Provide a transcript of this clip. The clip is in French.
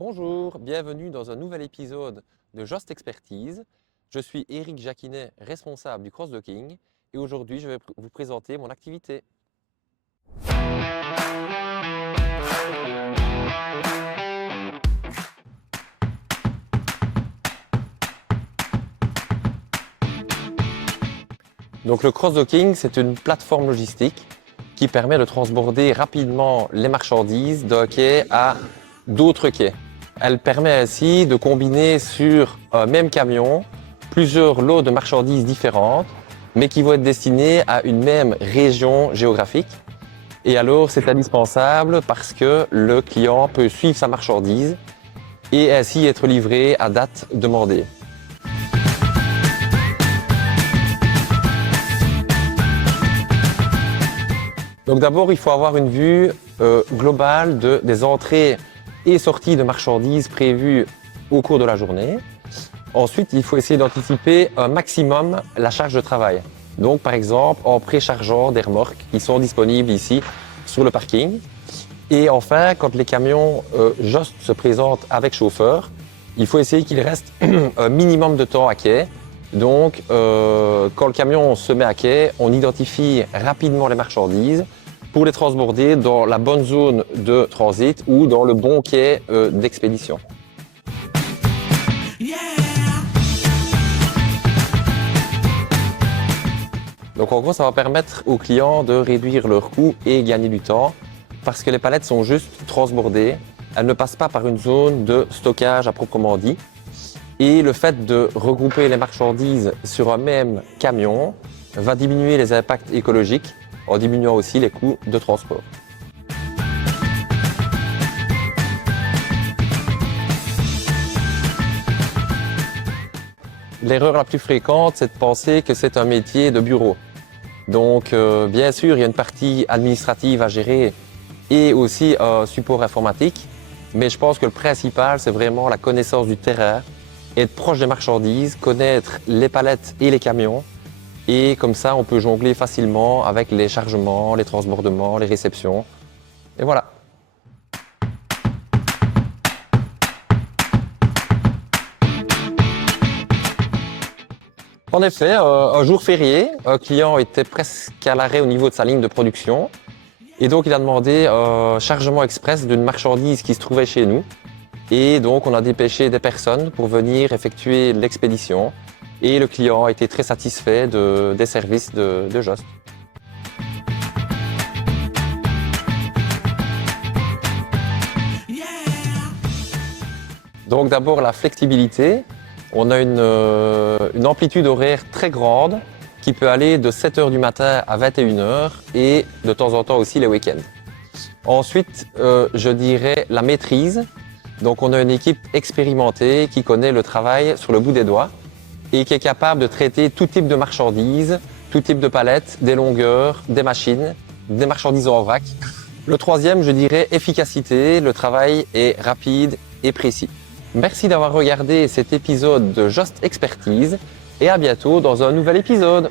Bonjour, bienvenue dans un nouvel épisode de Just Expertise. Je suis Éric Jacquinet, responsable du cross-docking et aujourd'hui je vais vous présenter mon activité. Donc le cross-docking, c'est une plateforme logistique qui permet de transborder rapidement les marchandises d'un quai à d'autres quais. Elle permet ainsi de combiner sur un même camion plusieurs lots de marchandises différentes, mais qui vont être destinés à une même région géographique. Et alors, c'est indispensable parce que le client peut suivre sa marchandise et ainsi être livré à date demandée. Donc d'abord, il faut avoir une vue globale des entrées et sorties de marchandises prévues au cours de la journée. Ensuite, il faut essayer d'anticiper un maximum la charge de travail. Donc par exemple, en préchargeant des remorques qui sont disponibles ici sur le parking. Et enfin, quand les camions Just se présentent avec chauffeur, il faut essayer qu'il reste un minimum de temps à quai. Donc, quand le camion se met à quai, on identifie rapidement les marchandises pour les transborder dans la bonne zone de transit ou dans le bon quai d'expédition. Donc, en gros, ça va permettre aux clients de réduire leurs coûts et gagner du temps parce que les palettes sont juste transbordées. Elles ne passent pas par une zone de stockage à proprement dit. Et le fait de regrouper les marchandises sur un même camion va diminuer les impacts écologiques en diminuant aussi les coûts de transport. L'erreur la plus fréquente, c'est de penser que c'est un métier de bureau. Donc, bien sûr, il y a une partie administrative à gérer et aussi un support informatique. Mais je pense que le principal, c'est vraiment la connaissance du terrain, être proche des marchandises, connaître les palettes et les camions. Et comme ça, on peut jongler facilement avec les chargements, les transbordements, les réceptions. Et voilà. En effet, un jour férié, un client était presque à l'arrêt au niveau de sa ligne de production. Et donc, il a demandé un chargement express d'une marchandise qui se trouvait chez nous. Et donc, on a dépêché des personnes pour venir effectuer l'expédition. Et le client a été très satisfait des services de Just. Donc, d'abord, la flexibilité. On a une amplitude horaire très grande qui peut aller de 7 h du matin à 21 h et de temps en temps aussi les week-ends. Ensuite, je dirais la maîtrise. Donc, on a une équipe expérimentée qui connaît le travail sur le bout des doigts et qui est capable de traiter tout type de marchandises, tout type de palettes, des longueurs, des machines, des marchandises en vrac. Le troisième, je dirais efficacité. Le travail est rapide et précis. Merci d'avoir regardé cet épisode de Just Expertise et à bientôt dans un nouvel épisode.